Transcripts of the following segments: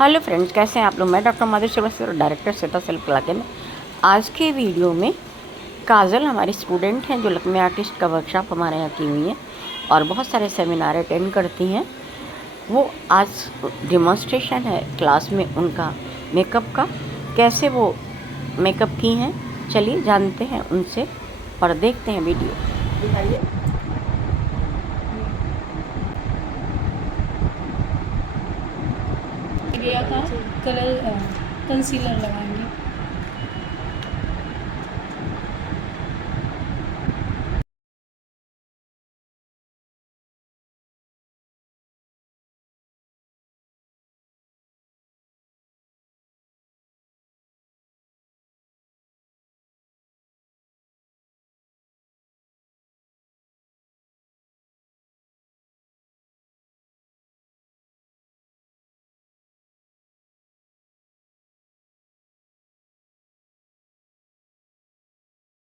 Hello friends, कैसे हैं आप लोग। मैं डॉक्टर मधुर श्रीवास्तव और डायरेक्टर श्वेता सेल्फ कला केंद्र। आज के वीडियो में काजल हमारी स्टूडेंट हैं जो लक्ष्मी आर्टिस्ट का वर्कशॉप हमारे यहाँ की हुई हैं और बहुत सारे सेमिनार अटेंड करती हैं। वो आज डेमोन्स्ट्रेशन है क्लास में उनका मेकअप का, कैसे वो मेकअप की हैं। चलिए जानते हैं उनसे और देखते हैं वीडियो। दिखाइए। गया था कलर कंसीलर लगाएंगे।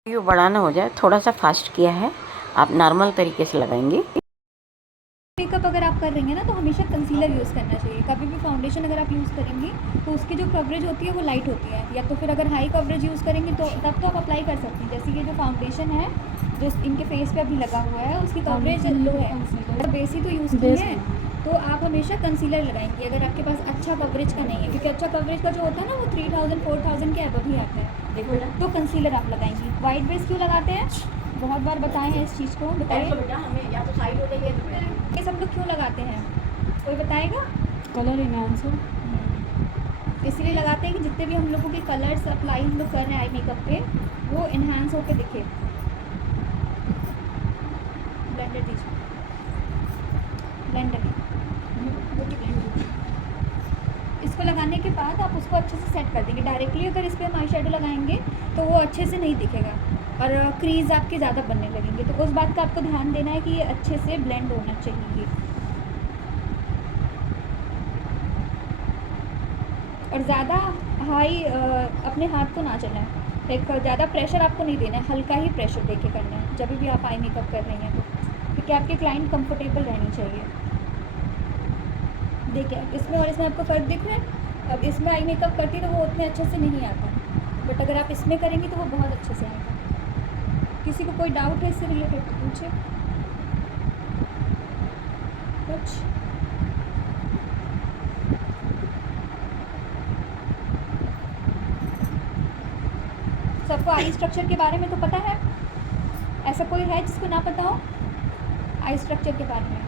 वीडियो बड़ा ना हो जाए, थोड़ा सा फास्ट किया है। आप नॉर्मल तरीके से लगाएंगे। मेकअप अगर आप कर रही हैं ना तो हमेशा कंसीलर यूज़ करना चाहिए। कभी भी फाउंडेशन अगर आप यूज़ करेंगी तो उसकी जो कवरेज होती है वो लाइट होती है, या तो फिर अगर हाई कवरेज यूज़ करेंगी तो तब तो आप अप्लाई कर सकती हैं। जैसे कि जो फाउंडेशन है जो इनके फेस पे अभी लगा हुआ है उसकी कवरेज लो है, तो बेसी तो यूज़ की है, तो आप हमेशा कंसीलर लगाएंगी अगर आपके पास अच्छा कवरेज का नहीं है, क्योंकि अच्छा कवरेज का जो होता है ना वो 3000 4000 के अबव ही आता है। देखो तो कंसीलर आप लगाएंगी। वाइट बेस क्यों लगाते हैं, बहुत बार बताए हैं इस चीज़ को, बताइए बेटा हमें, या तो साइड हो जाइए। ये सब लोग क्यों लगाते हैं, कोई बताएगा? कलर इन्हांसर इसलिए लगाते हैं कि जितने भी हम लोगों के कलर्स अप्लाई हम लोग कर रहे हैं आई मेकअप पे वो इन्हांस होके दिखे। ब्लेंडर दीजिए, ब्लेंडर इसको लगाने के बाद आप उसको अच्छे से सेट कर देंगे। डायरेक्टली अगर इस पर हम आई शेडो लगाएंगे तो वो अच्छे से नहीं दिखेगा और क्रीज आपके ज़्यादा बनने लगेंगे, तो उस बात का आपको ध्यान देना है कि ये अच्छे से ब्लेंड होना चाहिए और ज़्यादा हाई अपने हाथ को ना चलाएं। लाइक ज़्यादा प्रेशर आपको नहीं देना है, हल्का ही प्रेशर दे के करना है जब भी आप आई मेकअप कर रही हैं तो, क्योंकि आपके क्लाइंट कंफर्टेबल रहनी चाहिए। देखिए इसमें और इसमें आपको फ़र्क दिख रहा है। अब इसमें आई मेकअप करती तो वो उतने अच्छे से नहीं आता, बट अगर आप इसमें करेंगी तो वो बहुत अच्छे से आएगा। किसी को कोई डाउट है इससे रिलेटेड तो पूछे कुछ। सबको आई स्ट्रक्चर के बारे में तो पता है, ऐसा कोई है जिसको ना पता हो आई स्ट्रक्चर के बारे में,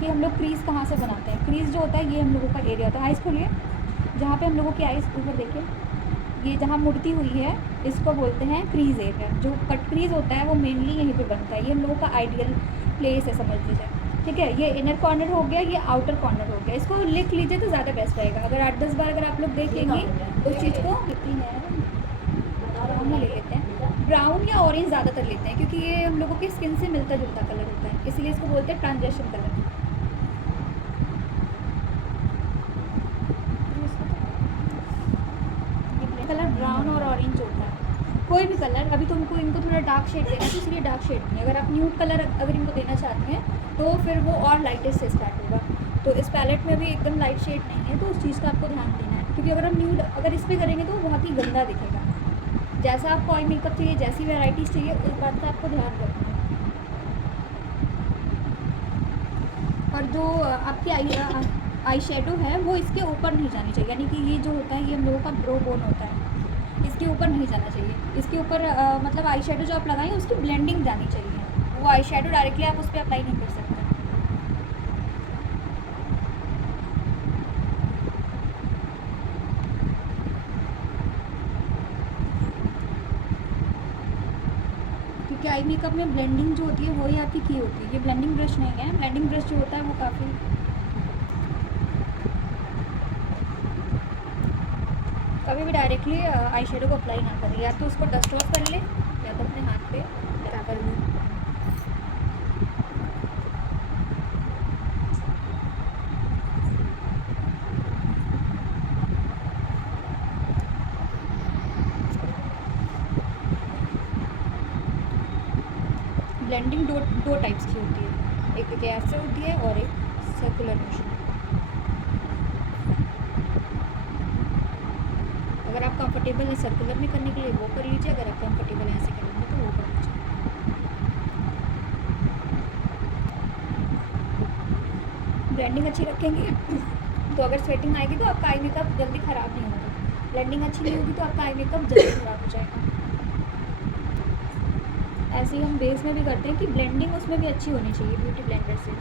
कि हम लोग क्रीज़ कहाँ से बनाते हैं। क्रीज़ जो होता है ये हम लोगों का एरिया होता है। आइज़ खोलिए, जहाँ पे हम लोगों की आइज़ ऊपर देखिए, ये जहाँ मुड़ती हुई है इसको बोलते हैं क्रीज़ एरिया। जो कट क्रीज़ होता है वो मेनली यहीं पे बनता है, ये हम लोगों का आइडियल प्लेस है समझ लीजिए। ठीक है, ये इनर कॉर्नर हो गया, ये आउटर कॉर्नर हो गया। इसको लिख लीजिए तो ज़्यादा बेस्ट रहेगा। अगर 8-10 बार अगर आप लोग देख लेंगे उस चीज़ को, कितनी है ब्राउन ले लेते हैं, ब्राउन या ऑरेंज ज़्यादातर लेते हैं क्योंकि ये हम लोगों की स्किन से मिलता जुलता कलर होता है, इसलिए इसको बोलते हैं ट्रांजेक्शन कलर। कलर ब्राउन और ऑरेंज होता है, कोई भी कलर। अभी तुमको इनको थोड़ा डार्क शेड देना है तो इसलिए डार्क शेड नहीं। अगर आप न्यूड कलर अगर इनको देना चाहते हैं तो फिर वो और लाइटेस्ट से स्टार्ट होगा। तो इस पैलेट में भी एकदम लाइट शेड नहीं है, तो उस चीज़ का आपको ध्यान देना है, क्योंकि अगर हम न्यूड अगर इस पर करेंगे तो वो बहुत ही गंदा दिखेगा। जैसा आपको आई मेकअप चाहिए, जैसी वेराइटीज़ चाहिए, उस बात का आपको ध्यान रखना है। और जो आपकी आई शेडो है वो इसके ऊपर नहीं जानी चाहिए, यानी कि ये जो होता है ये हम लोगों का ब्रो बोन होता है, इसके ऊपर नहीं जाना चाहिए। इसके ऊपर मतलब आई शेडो जो आप लगाएं उसकी ब्लेंडिंग जानी चाहिए। वो आई शेडो डायरेक्टली आप उस पर अप्लाई नहीं कर सकते। क्योंकि आई मेकअप में ब्लेंडिंग जो होती है वही आपकी की होती है, ये ब्लेंडिंग ब्रश नहीं है। ब्लेंडिंग ब्रश जो होता है वो काफ़ी, कभी भी डायरेक्टली आई शेडो को अप्लाई ना करें, या तो उसको डस्ट ऑफ कर ले या तो अपने हाथ पे लगा कर लें। ब्लेंडिंग दो टाइप्स की होती है, एक ऐसे होती है और एक सर्कुलर मोशन। कंफर्टेबल है सर्कुलर में करने के लिए वो कर लीजिए, अगर आप कंफर्टेबल है ऐसे करने में तो वो कर लीजिए। ब्लेंडिंग अच्छी रखेंगे तो अगर स्वेटिंग आएगी तो आपका आई मेकअप जल्दी ख़राब नहीं होगा। ब्लेंडिंग अच्छी नहीं होगी तो आपका आई मेकअप जल्दी ख़राब हो जाएगा। ऐसे ही हम बेस में भी करते हैं कि ब्लेंडिंग उसमें भी अच्छी होनी चाहिए ब्यूटी ब्लेंडर से।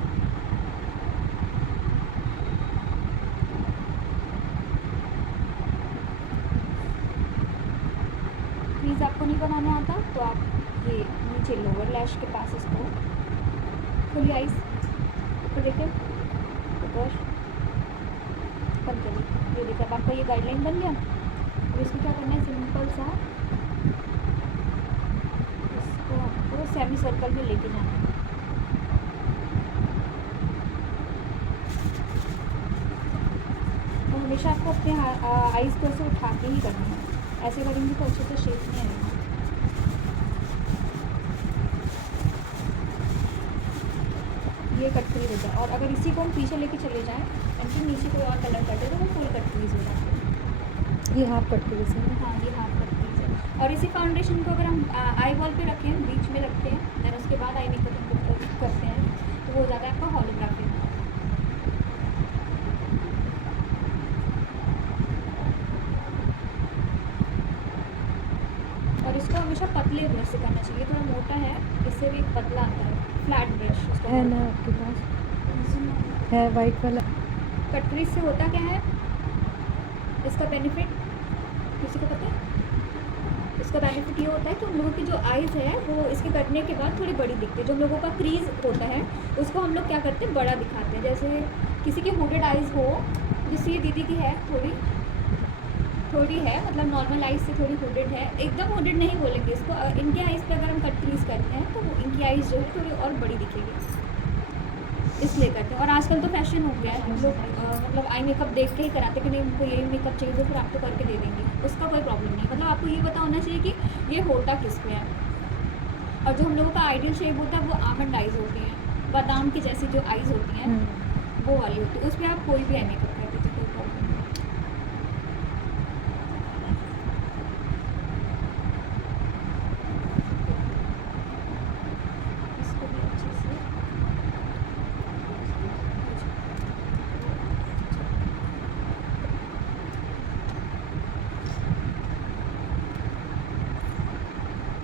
क्रीज आपको नहीं बनाना आता तो आप ये नीचे लोअर लैश के पास इसको खुली आइज ऊपर देखिए, ऊपर बंद करिए। ये देखिए अब आपका ये गाइडलाइन बन गया। अब इसको क्या करना है, सिंपल सा इसको आपको सेमी सर्कल में लेके जाना है। और हमेशा आपको अपने आइज़ को ऐसे उठा के ही करना है, ऐसे करेंगे तो अच्छे से शेप नहीं आएगा। ये कट क्रीज होता है। और अगर इसी को हम पीछे लेके चले जाएं एंड फिर नीचे कोई और कलर कर दे तो वो फुल कट क्रीज हो जाता है। ये हाफ कट क्रीज है। हाँ ये हाफ कट क्रीज है। और इसी फाउंडेशन को अगर हम आई बॉल पे रखें, बीच में रखते हैं, देन उसके बाद आई मेकअप करते हैं तो वो हो जाता है आपका होलोग्राफी। और इसको हमेशा पतले ब्रश से करना चाहिए, थोड़ा मोटा है इससे भी पतला आता है, फ्लैट ब्रश उसको है ना आपके पास है वाइट वाला। कट क्रीज से होता क्या है, इसका बेनिफिट किसी को पता है? इसका बेनिफिट ये होता है कि हम लोगों की जो आइज़ है वो इसके कटने के बाद थोड़ी बड़ी दिखती है। जो हम लोगों का क्रीज होता है उसको हम लोग क्या करते हैं, बड़ा दिखाते हैं। जैसे किसी की हुडेड आइज़ हो, जैसे ये दीदी की है थोड़ी है, मतलब नॉर्मल आइज़ से थोड़ी हुडेड है, एकदम हुडेड नहीं बोलेंगे इसको। इनके आइज़ पे अगर हम कट क्रीज करते हैं तो वो इनकी आइज़ जो है थोड़ी और बड़ी दिखेगी, इसलिए करते हैं। और आजकल तो फैशन हो गया है, हम लोग मतलब आई मेकअप देख के ही कराते हैं कि नहीं उनको यही मेकअप चाहिए तो फिर आपको करके दे देंगे, उसका कोई प्रॉब्लम नहीं। मतलब आपको ये पता होना चाहिए कि ये होता किस पे है। और जो हम लोगों का आइडियल शेप होता है वो आमंड आइज़ होती हैं, बादाम की जैसी जो आइज़ होती हैं वो वाली होती है, उस पर आप कोई भी आई मेकअप कर दीजिए, कोई प्रॉब्लम नहीं। इसको भी अच्छे से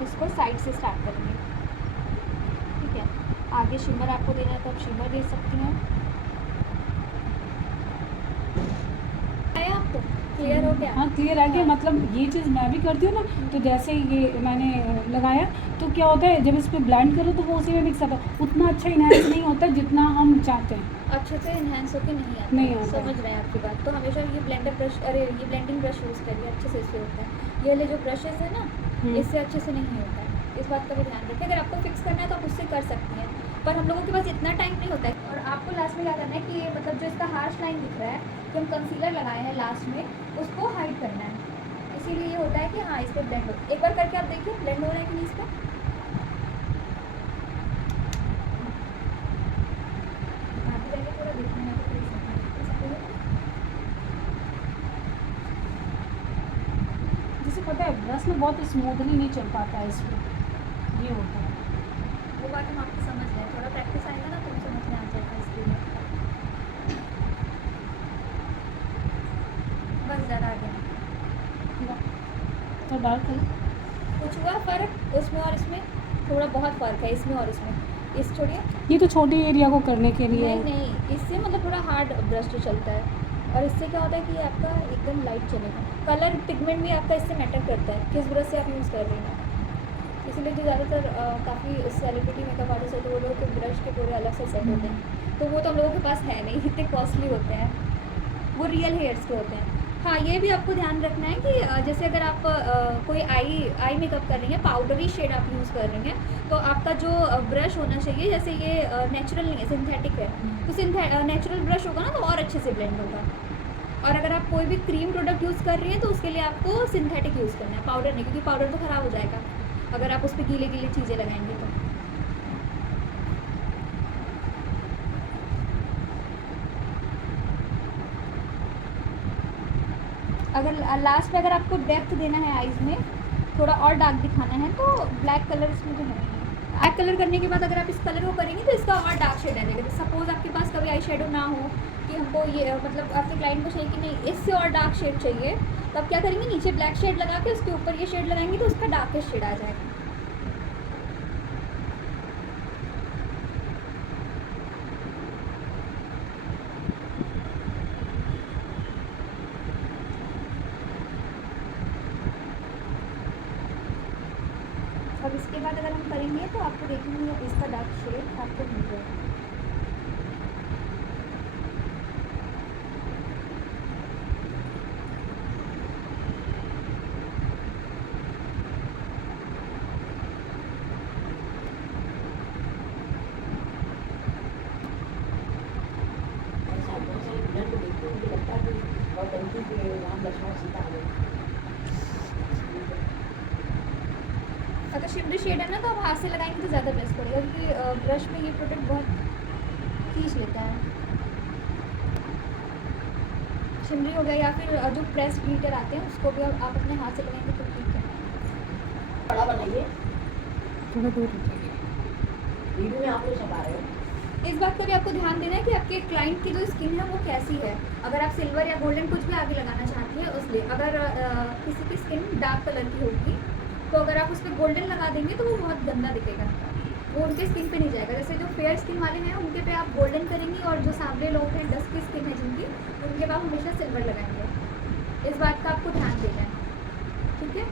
इसको साइड से स्टार्ट करेंगे, ठीक है। आगे शिमर आपको देना है तो आप शिमर दे सकती हैं। आया आपको क्लियर हो गया? हाँ क्लियर आ गया। मतलब ये चीज़ मैं भी करती हूँ ना, तो जैसे ये मैंने लगाया तो क्या होता है, जब इस पर ब्लेंड करो तो वो उसी में मिक्स आता है, उतना अच्छा इनहेंस नहीं होता जितना हम चाहते हैं। अच्छे से इन्हेंस होके नहीं आता। समझ रहे हैं आपकी बात। तो हमेशा ये ब्लेंडर ब्रश, अरे ये ब्लेंडिंग ब्रश यूज़ करिए, अच्छे से इससे होता है। ये वाले जो ब्रशेज़ है ना इससे अच्छे से नहीं होता है, इस बात का भी ध्यान रखें। अगर आपको फिक्स करना है तो आप उससे कर सकती हैं, पर हम लोगों के पास इतना टाइम नहीं होता है। और आपको लास्ट में क्या करना है कि ये मतलब जो इसका हार्श लाइन दिख रहा है, जो हम कंसीलर लगाए हैं लास्ट में, उसको हाइड करना है। इसीलिए ये होता है कि हाँ इस पर ब्लेंड हो। एक बार करके आप देखिए ब्लेंड हो रहा है कि नहीं इस पर। आगे जाके थोड़ा देखना है तो देख सकते हैं। जैसे पता है ब्रश में बहुत स्मूथली नहीं चल पाता है इसमें, ये होता है। वो बात हम आपको समझ रहे हैं, थोड़ा प्रैक्टिस आएगा ना तो समझ में आ जाएगा। इसके लिए बस ज़्यादा आगे तो डार्क कलर कुछ हुआ फ़र्क उसमें और इसमें, थोड़ा बहुत फ़र्क है इसमें और इसमें। इस छोड़िए, ये तो छोटे एरिया को करने के लिए नहीं नहीं, इससे मतलब थोड़ा हार्ड ब्रश जो चलता है, और इससे क्या होता है कि आपका एकदम लाइट चलेगा। कलर पिगमेंट भी आपका इससे मैटर करता है किस ब्रश से आप यूज़ कर रही हैं। इसीलिए जो ज़्यादातर काफ़ी सेलिब्रिटी मेकअप आर्टिस्ट होते हैं वो लोग के ब्रश के पूरे अलग से सेट होते हैं, तो वो तो हम लोगों के पास है नहीं, इतने कॉस्टली होते हैं, वो रियल हेयर्स के होते हैं। हाँ ये भी आपको ध्यान रखना है कि जैसे अगर आप कोई आई मेकअप कर रही हैं, पाउडरी शेड आप यूज़ कर रही हैं, तो आपका जो ब्रश होना चाहिए, जैसे ये नेचुरल नहीं है, सिंथेटिक है, तो नेचुरल ब्रश होगा ना तो और अच्छे से ब्लेंड होगा। और अगर आप कोई भी क्रीम प्रोडक्ट यूज़ कर रही हैं तो उसके लिए आपको सिंथेटिक यूज़ करना है, पाउडर नहीं, क्योंकि पाउडर तो ख़राब हो जाएगा अगर आप उस पर गीले गीले चीज़ें लगाएंगे तो। अगर लास्ट में अगर आपको डेप्थ देना है आइज़ में, थोड़ा और डार्क दिखाना है, तो ब्लैक कलर इसमें जो है ब्लैक कलर करने के बाद अगर आप इस कलर को करेंगे तो इसका और डार्क शेड आ जाएगा। सपोज़ आपके पास कभी आई शेडो ना हो कि हमको ये मतलब आपके क्लाइंट को चाहिए कि नहीं इससे और डार्क शेड चाहिए, तो आप क्या करेंगे, नीचे ब्लैक शेड लगा के उसके ऊपर ये शेड लगाएंगे तो उसका डार्केस्ट शेड आ जाएगा। अब इसके बाद अगर हम करेंगे तो आपको देखेंगे इसका डार्क शेड आपको मिल जाएगा। अगर शिमरी शेड है ना तो आप हाथ से लगाएंगे तो ज़्यादा बेस्ट पड़ेगा, क्योंकि ब्रश में ये प्रोडक्ट बहुत खींच लेता है। शिमरी हो गया या फिर जो प्रेस ग्लिटर आते हैं उसको भी आप अपने हाथ से लगाएंगे तो ठीक है। बड़ा बनाइए, थोड़ा दूर वीडियो में आप लोग सब आ रहे हो। इस बात का भी आपको ध्यान देना है कि आपके क्लाइंट की जो स्किन है वो कैसी है। अगर आप सिल्वर या गोल्डन कुछ भी आगे लगाना चाहती हैं उसलिए, अगर किसी की स्किन डार्क कलर की होगी तो अगर आप उस पर गोल्डन लगा देंगे तो वो बहुत गंदा दिखेगा, वो उनके स्किन पे नहीं जाएगा। जैसे जो फेयर स्किन वाले हैं उनके पे आप गोल्डन करेंगी, और जो सांवले लोग हैं डस्ट की स्किन है जिनकी, उनके पे आप हमेशा सिल्वर लगाएंगे। इस बात का आपको ध्यान देना है, ठीक है।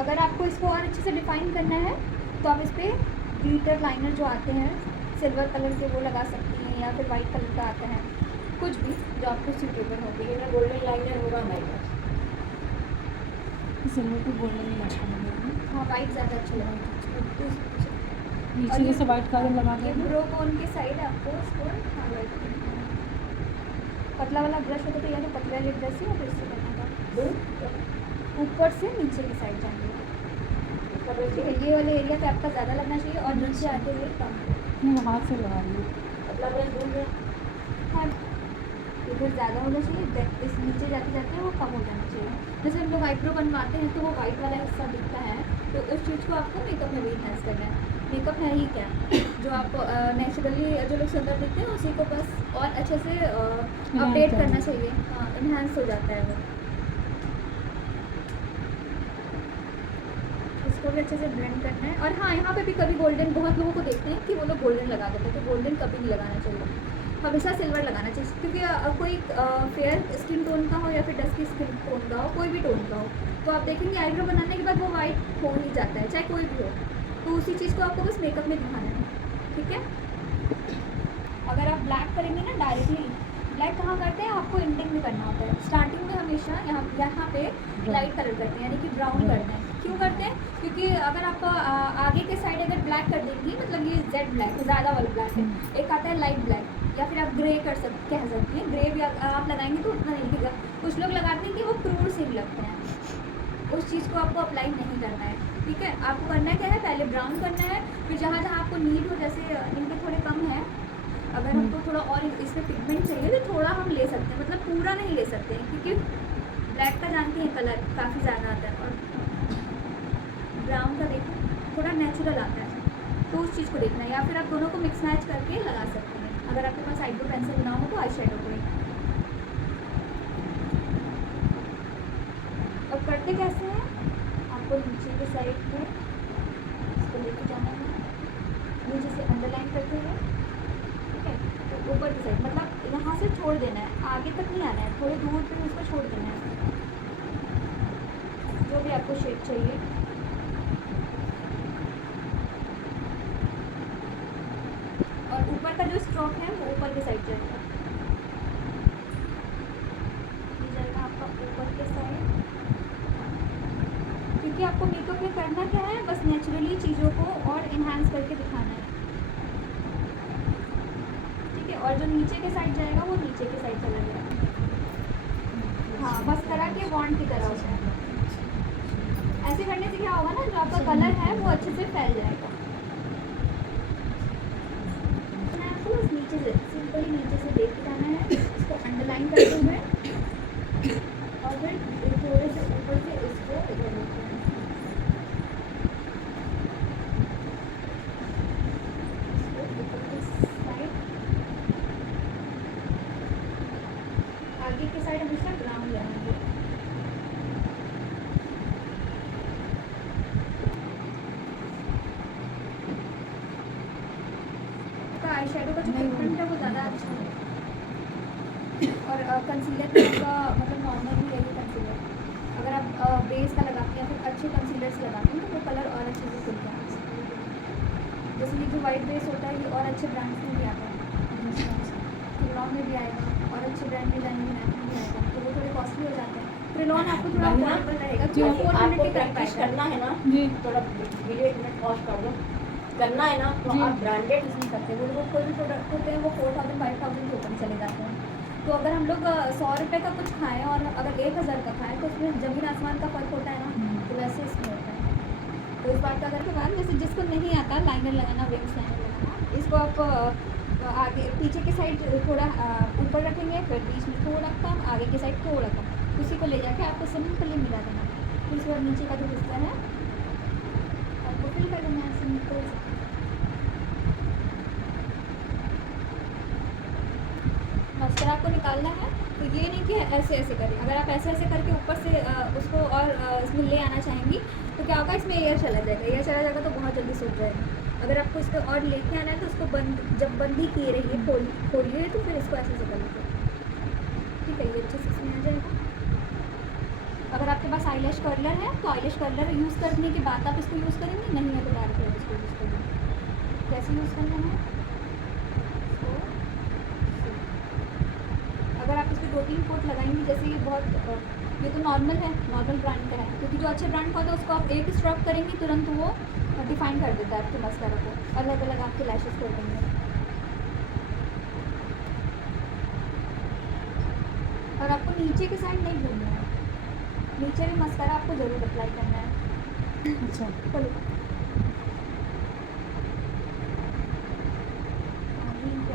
अगर आपको इसको और अच्छे से डिफाइन करना है तो आप इस पर ग्लिटर लाइनर जो आते हैं सिल्वर कलर के वो लगा सकती हैं, या फिर वाइट कलर का आता है, कुछ भी जो आपको सूटेबल हो। ये ना गोल्डन लाइनर होगा हमारे पास। सिल्वर को गोल्डन नहीं अच्छा लगेगा। हाँ, वाइट ज़्यादा अच्छा लगेगा। नीचे जैसे वाइट कलर लगा ये देंगे। ब्रो बोन के साइड आपको इसको हाँ वाइट पतला वाला ब्रश होता तो या तो पतला वाले ब्रश ही या फिर इससे करना था, ऊपर से नीचे की साइड जाएंगे। ये वाले एरिया पे आपका ज़्यादा लगना चाहिए और नीचे आते हुए कम। नहीं, हाथ से लगा रही हूँ। मतलब मैं दूर में हाँ, इधर ज़्यादा होना चाहिए, इस नीचे जाते जाते वो कम हो जाना चाहिए। जैसे हम लोग आईब्रो बनवाते हैं तो वो वाइट वाला हिस्सा दिखता है, तो उस चीज़ को आपको मेकअप में भी इन्हेंस करना है। मेकअप है ही क्या, जो आप नेचुरली जो लोग सुंदर दिखते हैं उसी को बस और अच्छे से अपडेट करना चाहिए। हाँ, इन्हेंस हो जाता है वो। इसको भी अच्छे से ब्लेंड करना है। और हाँ, यहाँ पे भी कभी गोल्डन, बहुत लोगों को देखते हैं कि वो लोग गोल्डन लगा देते हैं, तो गोल्डन कभी नहीं लगाना चाहिए, हमेशा सिल्वर लगाना चाहिए। क्योंकि कोई फेयर स्किन टोन का हो या फिर डस्की स्किन टोन का हो, कोई भी टोन का हो, तो आप देखेंगे आईब्रो बनाने के बाद वो वाइट हो ही जाता है, चाहे कोई भी हो। तो उसी चीज़ को आपको बस मेकअप में दिखाना है, ठीक है। अगर आप ब्लैक करेंगे ना डायरेक्टली, ब्लैक कहाँ करते हैं, आपको एंडिंग में करना होता है। स्टार्टिंग में हमेशा यहाँ पे लाइट कलर करते हैं, यानी कि ब्राउन करते हैं। क्यों करते हैं, क्योंकि अगर आप आगे के साइड अगर ब्लैक कर देंगी, मतलब ये जेड ब्लैक ज़्यादा वाला ब्लैक है, एक आता है लाइट ब्लैक, या फिर आप ग्रे कह सकती हैं। ग्रे भी आप लगाएंगे तो उतना नहीं दिखेगा। कुछ लोग लगाते हैं कि वो क्रूर से भी लगते हैं, उस चीज़ को आपको अप्लाई नहीं करना है, ठीक है। आपको करना क्या है, पहले ब्राउन करना है, फिर जहाँ जहाँ आपको नीड हो, जैसे इनके थोड़े कम है, अगर हमको थोड़ा और इसमें पिगमेंट चाहिए तो थोड़ा हम ले सकते हैं, मतलब पूरा नहीं ले सकते हैं, क्योंकि ब्लैक का जानते हैं कलर काफ़ी ज़्यादा आता है, और ब्राउन का देखो थोड़ा नेचुरल आता है, तो उस चीज़ को देखना है। या फिर आप दोनों को मिक्स मैच करके लगा सकते हैं, अगर आपके पास आईब्रो पेंसिल ना हो तो आई शेडो को। अब करते कैसे हैं, आपको नीचे के साइड पे इसको लेके जाना है, नीचे से अंडरलाइन करते हैं, ठीक है। तो ऊपर की साइड मतलब यहाँ से छोड़ देना है, आगे तक नहीं आना है, थोड़ी दूर पे उसको छोड़ देना है, जो भी आपको शेप चाहिए। और ऊपर का जो स्ट्रोक है वो ऊपर की साइड जाएगा, ये जाएगा आपका ऊपर के साइड। क्योंकि आपको मेकअप में करना क्या है, बस नेचुरली चीज़ों को और इन्हांस करके दिखाना है, ठीक है। और जो नीचे के साइड जाएगा वो नीचे के साइड चला जाएगा। हाँ, मस्करा के ये बॉन्ड की तरह होता है। ऐसे करने से क्या होगा ना, जो आपका कलर है वो अच्छे से फैल जाएगा। मैं आपको बस नीचे से सिंपली नीचे से देख के जाना है, इसको अंडरलाइन करते हुए और फिर थोड़े से ऊपर से इसको इधर लेते हैं। इसको ऊपर की साइड, आगे की साइड हमेशा ग्राउंड रहेंगे। आई शेडो का जो पिगमेंट है वो ज़्यादा अच्छा है, और कंसीलर का मतलब नॉर्मल ही है ये कंसीलर। अगर आप बेस का लगाते हैं या फिर अच्छे कंसीलर से लगाते हैं तो वो कलर और अच्छे से खुलता है। जैसे ये जो वाइट बेस होता है ये और अच्छे ब्रांड्स में भी आता है, क्रेलॉन में भी आएगा, और अच्छे ब्रांड में जाएंगे मैथ में भी आएगा, तो वो थोड़े कॉस्टली हो जाते हैं। क्रेलॉन आपको थोड़ा अफोर्डेबल रहेगा, जो 400 के कर प्रैक्टिस पाएगा। करना है ना, जी थोड़ा वीडियो 1 मिनट पॉज कर दो, करना है ना तो जी। आप ब्रांडेड नहीं करते वो लोग, कोई भी प्रोडक्ट होते हैं वो 4000 5000 के ऊपर ही चले जाते हैं। तो अगर हम लोग 100 रुपये का कुछ खाएं और अगर 1000 का खाएं तो उसमें ज़मीन आसमान का फ़र्क होता है ना, तो वैसे इसमें होता है। तो इस बात का अगर के बाद जैसे जिसको नहीं आता लाइनर लगाना, विंग्स लाइनर लगाना, इसको आप आगे पीछे की साइड थोड़ा ऊपर रखेंगे, फिर बीच में थोड़ा कम, आगे की साइड थोड़ा कम, उसी को ले जाके आपको सिंपली मिला देना। फिर उसके बाद नीचे का जो हिस्सा है आपको फिल कर देना है सिंपल से। मस्करा आपको निकालना है तो ये नहीं कि ऐसे ऐसे करें। अगर आप ऐसे ऐसे करके ऊपर से उसको और इसमें ले आना चाहेंगी तो क्या होगा, इसमें एयर चला जाएगा, एयर चला जाएगा तो बहुत जल्दी सूख जाएगा। अगर आपको इसको और लेके आना है तो उसको बंद, जब बंद ही किए रहिए, खोलिए तो फिर इसको ऐसे ऐसे कर लीजिए, ठीक है, ये अच्छे से इसमें आ जाएगा। अगर आपके पास आईलैश कर्लर है तो आईलैश कर्लर यूज़ करने के बाद आप इसको यूज़ करेंगे, नहीं है तो डायरेक्ट इसको यूज़ करेंगे। कैसे यूज़ करना है, अगर आप इस पर 2-3 कोट लगाएंगी, जैसे ये बहुत ये तो नॉर्मल है, नॉर्मल ब्रांड का है, क्योंकि जो अच्छे ब्रांड का होता है उसको आप एक स्ट्रोक करेंगी तुरंत वो डिफाइन कर देता है आपके मस्कारा को, अलग अलग आपके लैशेस कर देंगे। और आपको नीचे के साइड नहीं भूलना है, नीचे भी मस्कारा आपको ज़रूर अप्लाई करना है। अच्छा चलो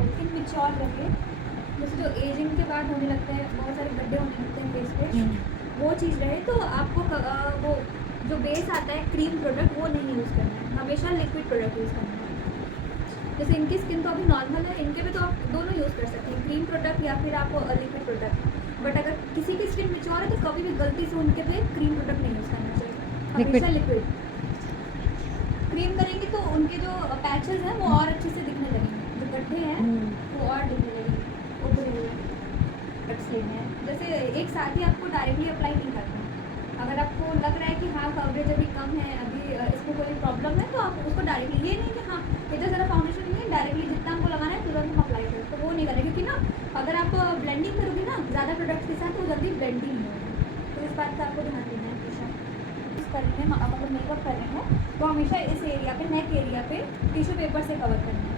लेकिन मिच्योर रहे, जैसे जो एजिंग के बाद होने लगते हैं, बहुत सारे गड्ढे होने लगते हैं फेस पे, वो चीज़ रहे। तो आपको वो जो बेस आता है क्रीम प्रोडक्ट वो नहीं यूज़ करना है, हमेशा लिक्विड प्रोडक्ट यूज़ करना है। जैसे इनकी स्किन तो अभी नॉर्मल है, इनके पे तो आप दोनों यूज़ कर सकते हैं, क्रीम प्रोडक्ट या फिर आप लिक्विड प्रोडक्ट। बट अगर किसी की स्किन मैच्योर है तो कभी भी गलती से उनके पे क्रीम प्रोडक्ट नहीं यूज़ करना चाहिए, हमेशा लिक्विड। क्रीम करेंगे तो उनके जो पैचेस हैं वो और अच्छे से दिखने लगेंगे, जो गड्ढे हैं वो और दिखने लगेंगे, उभरेंगे, कट्स लेने हैं। जैसे एक साथ ही आपको डायरेक्टली अप्लाई नहीं करना। अगर आपको लग रहा है कि हाँ कवरेज अभी कम है, अभी इसको कोई प्रॉब्लम है, तो आप उसको डायरेक्टली, ये नहीं कि हाँ इतना ज़्यादा फाउंडेशन नहीं है, डायरेक्टली जितना हमको लगाना है तुरंत हम अप्लाई करें, तो वो नहीं करें, क्योंकि ना अगर आप ब्लेंडिंग करोगे ना ज़्यादा प्रोडक्ट्स के साथ तो जल्दी ब्लेंडिंग नहीं होगी। तो इस बात का आपको ध्यान देना है। यूज़ कर रहे हैं, अगर मेकअप कर रहे हैं तो हमेशा इस एरिया पे, नेक एरिया पे टिश्यू पेपर से कवर करना है,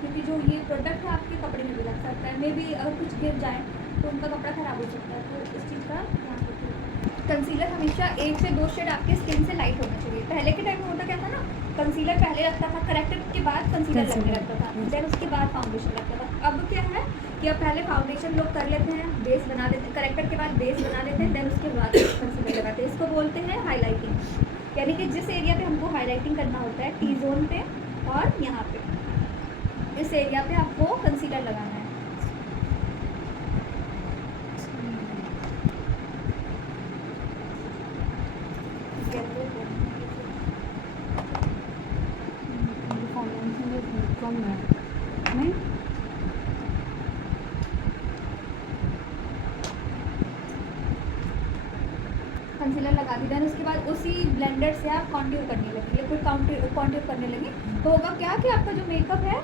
क्योंकि जो ये प्रोडक्ट है आपके कपड़े में भी लग सकता है, मे भी अगर कुछ गिर जाए तो उनका कपड़ा ख़राब हो सकता है, तो इस चीज़ का ध्यान रखिए। कंसीलर हमेशा 1 से 2 शेड आपके स्किन से लाइट होना चाहिए। पहले के टाइम में होता क्या था ना, कंसीलर पहले लगता था, करेक्टर के बाद कंसीलर लगने लगता था, देन उसके बाद फाउंडेशन लगता था। अब क्या है कि अब पहले फाउंडेशन लोग कर लेते हैं, बेस बना लेते हैं, करेक्टर के बाद बेस बना लेते हैं, देन उसके बाद कंसीलर लगाते हैं। इसको बोलते हैं हाईलाइटिंग, यानी कि जिस एरिया पे हमको हाईलाइटिंग करना होता है, टी जोन पे और यहाँ पे, इस एरिया पे आपको कंसीलर लगाना है। कम है नहीं, कंसीलर लगा दी, देन उसके बाद उसी ब्लेंडर से आप कॉन्ट्यूर करने लगे, लिक्विड कॉन्ट्यूर करने लगे, तो होगा क्या कि आपका जो मेकअप है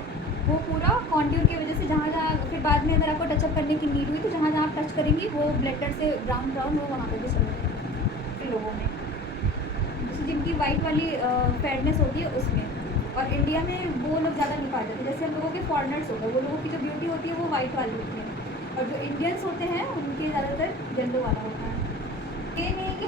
वो पूरा कॉन्ट्यूर की वजह से जहाँ जहाँ फिर बाद में अगर आपको टचअप करने की नीड हुई तो जहाँ जहाँ आप टच करेंगी वो ब्लेंडर से ब्राउन ब्राउन हो, वहाँ पर भी चलेगा। लोगों में जैसे जिनकी वाइट वाली फेयरनेस होती है उसमें, और इंडिया में वो लोग ज़्यादा नहीं पा जाते, जैसे हम लोगों के फॉरेनर्स हो गए, वो लोगों की जो ब्यूटी होती है वो वाइट वाली होती है, और जो इंडियंस होते हैं उनके ज़्यादातर येलो वाला होता है।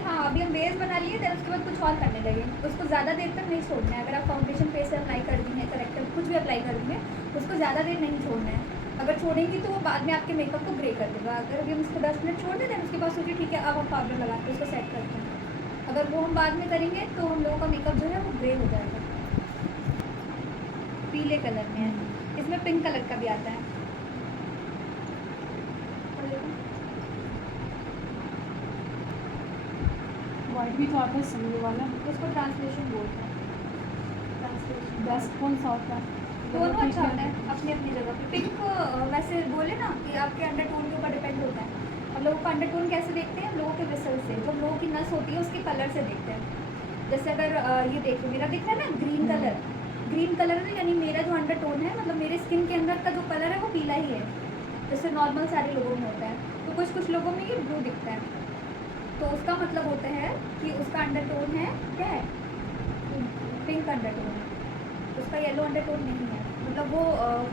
हाँ अभी हम बेस बना लिए, देन उसके बाद कुछ और करने लगे। उसको ज़्यादा देर तक नहीं छोड़ना है। अगर आप फाउंडेशन फेस से अप्लाई कर दी है, करेक्टर कुछ भी अप्लाई कर दी है, उसको ज़्यादा देर नहीं छोड़ना है। अगर छोड़ेंगी तो वो बाद में आपके मेकअप को ग्रे कर देगा। अगर अभी हम उसको 10 मिनट छोड़ देते हैं, उसके बाद सोचिए ठीक है अब हम पाउडर लगा के उसको सेट करते हैं। अगर वो हम बाद में करेंगे तो हम लोगों का मेकअप जो है वो ग्रे हो जाएगा। पीले कलर में है, इसमें पिंक कलर का भी आता है। वाइट भी तो आता है समझने वाला। उसको ट्रांसलेशन बोलते हैं। ट्रांसलेशन बेस्ट कौन सा होता है? दोनों अच्छा होता है अपनी अपनी जगह पे। पिंक वैसे बोले ना कि आपके अंडरटोन के ऊपर डिपेंड होता है। हम लोगों का अंडरटोन कैसे देखते हैं? लोगों के विसल से, जब लोगों की नस होती है उसके कलर से देखते हैं। जैसे अगर ये देखो मेरा दिख रहा है ना ग्रीन कलर, ग्रीन कलर में यानी मेरा जो अंडरटोन है, मतलब मेरे स्किन के अंदर का जो कलर है वो पीला ही है, जैसे नॉर्मल सारे लोगों में होता है। तो कुछ कुछ लोगों में ये ब्लू दिखता है, तो उसका मतलब होता है कि उसका अंडरटोन है क्या है? पिंक अंडरटोन है, उसका येलो अंडरटोन नहीं है, मतलब वो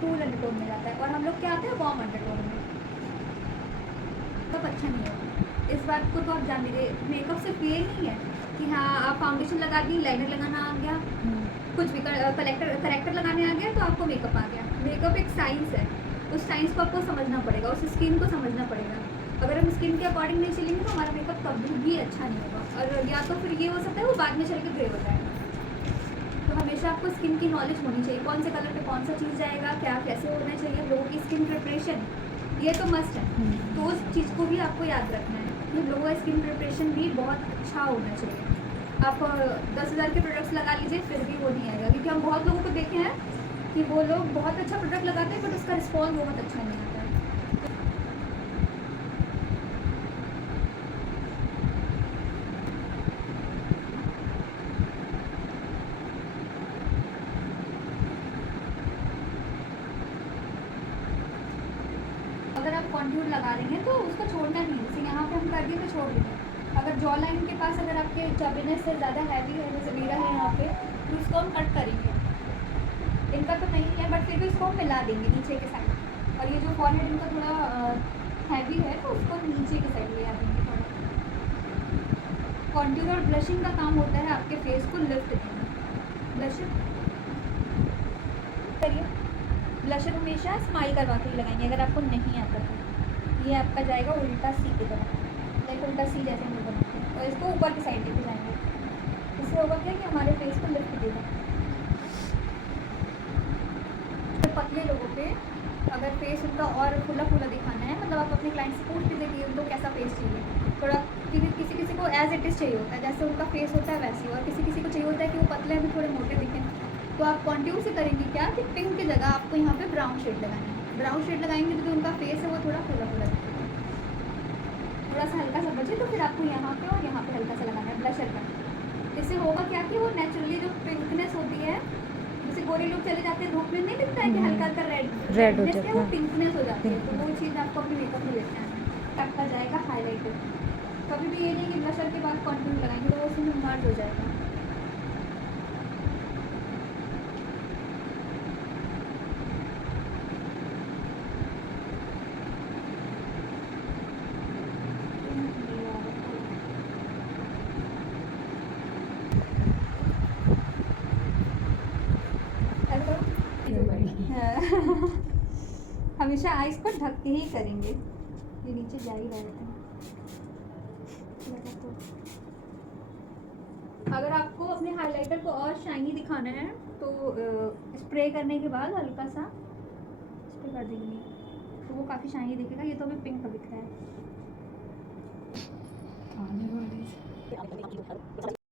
कूल अंडरटोन में जाता है। और हम लोग क्या आते हैं वार्म अंडरटोन में, तब अच्छा नहीं होगा। इस बात को तो आप जान लीजिए। मेकअप सिर्फ ये नहीं है कि हाँ आप फाउंडेशन लगा दी, लाइनर लगाना आ गया, कुछ भी करेक्टर लगाने आ गया तो आपको मेकअप आ गया। मेकअप एक साइंस है, उस साइंस को आपको समझना पड़ेगा, उस स्किन को समझना पड़ेगा। अगर हम स्किन के अकॉर्डिंग नहीं चलेंगे तो हमारा मेकअप कभी भी अच्छा नहीं होगा। और या तो फिर ये हो सकता है वो बाद में चल के ग्रे हो जाएगा। तो हमेशा आपको स्किन की नॉलेज होनी चाहिए, कौन से कलर पे कौन सा चीज़ जाएगा, क्या कैसे होना चाहिए, लोगों की स्किन प्रिपरेशन ये तो मस्ट है। तो उस चीज़ को भी आपको याद रखना है कि लोगों का स्किन प्रिपरेशन भी बहुत अच्छा होना चाहिए। आप 10,000 के प्रोडक्ट्स लगा लीजिए फिर भी वो नहीं आएगा, क्योंकि हम बहुत लोगों को देखे हैं कि वो लोग बहुत अच्छा प्रोडक्ट लगाते हैं बट उसका रिस्पॉन्स बहुत अच्छा नहीं आता है। अगर आप कॉन्ट्यूर लगा रहे हैं तो उसको छोड़ना नहीं है। जैसे यहाँ पे हम कर दिए तो छोड़ देंगे। अगर जॉ लाइन के पास अगर आपके चबिनेस से ज़्यादा हैवी है, जैसे मेरा है यहाँ पे, तो उसको हम कट करेंगे। इनका तो नहीं है बट फिर भी उसको हम मिला देंगे नीचे के साइड। और ये जो फॉरहेड इनका थोड़ा हैवी है तो उसको नीचे के साइड ले आ देंगे थोड़ा। कॉन्ट्यूर और ब्लशिंग का काम होता है आपके फेस को लिफ्ट देना। ब्लशिंग करिए, ब्लशर हमेशा स्माइल करवा के ही लगाएंगे अगर आपको नहीं आता तो। ये आपका जाएगा उल्टा सी की तरह, लाइक उल्टा सी जैसे हम लोग बनाते हैं, और इसको ऊपर की साइड लेके जाएंगे। इससे होगा क्या कि हमारे फेस को लिफ्ट देगा। तो पतले लोगों पे अगर फेस उनका और फूला फूला दिखाना है, मतलब आप अपने क्लाइंट से पूछ लीजिए कि उनको कैसा फेस चाहिए। थोड़ा किसी किसी को एज इट इज़ चाहिए होता है, जैसे उनका फेस होता है वैसे ही, और किसी किसी को चाहिए होता है कि वो पतले भी थोड़े मोटे दिखें। तो आप कॉन्ट्यूर से करेंगे क्या कि पिंक की जगह आपको यहाँ पे ब्राउन शेड लगाना है। ब्राउन शेड लगाएंगे तो जो उनका फेस है वो थोड़ा फूला फूला दिखेगा। थोड़ा सा हल्का सा बचे तो फिर आपको यहाँ पे और यहाँ पे हल्का सा लगाना है ब्लशर का। इससे होगा क्या कि वो नेचुरली जो पिंकनेस होती है, जैसे गोरे लोग चले जाते हैं धूप में, नहीं दिखता है कि हल्का हल्का रेडनेस है, वो पिंकनेस हो जाती है। तो वो चीज़ आपको अपने मेकअप में देखना है। आपका जाएगा हाईलाइटर। कभी भी ये नहीं कि ब्लशर के बाद कॉन्टूर लगाएंगे तो वो उसमें मर्ज हो जाएगा। हमेशा आइज को ढक के ही करेंगे, ये नीचे जा ही रहते हैं। अगर आपको अपने हाइलाइटर को और शाइनी दिखाना है तो स्प्रे करने के बाद हल्का सा स्प्रे कर देंगे तो वो काफ़ी शाइनी दिखेगा। ये तो अभी पिंक का दिख रहा है।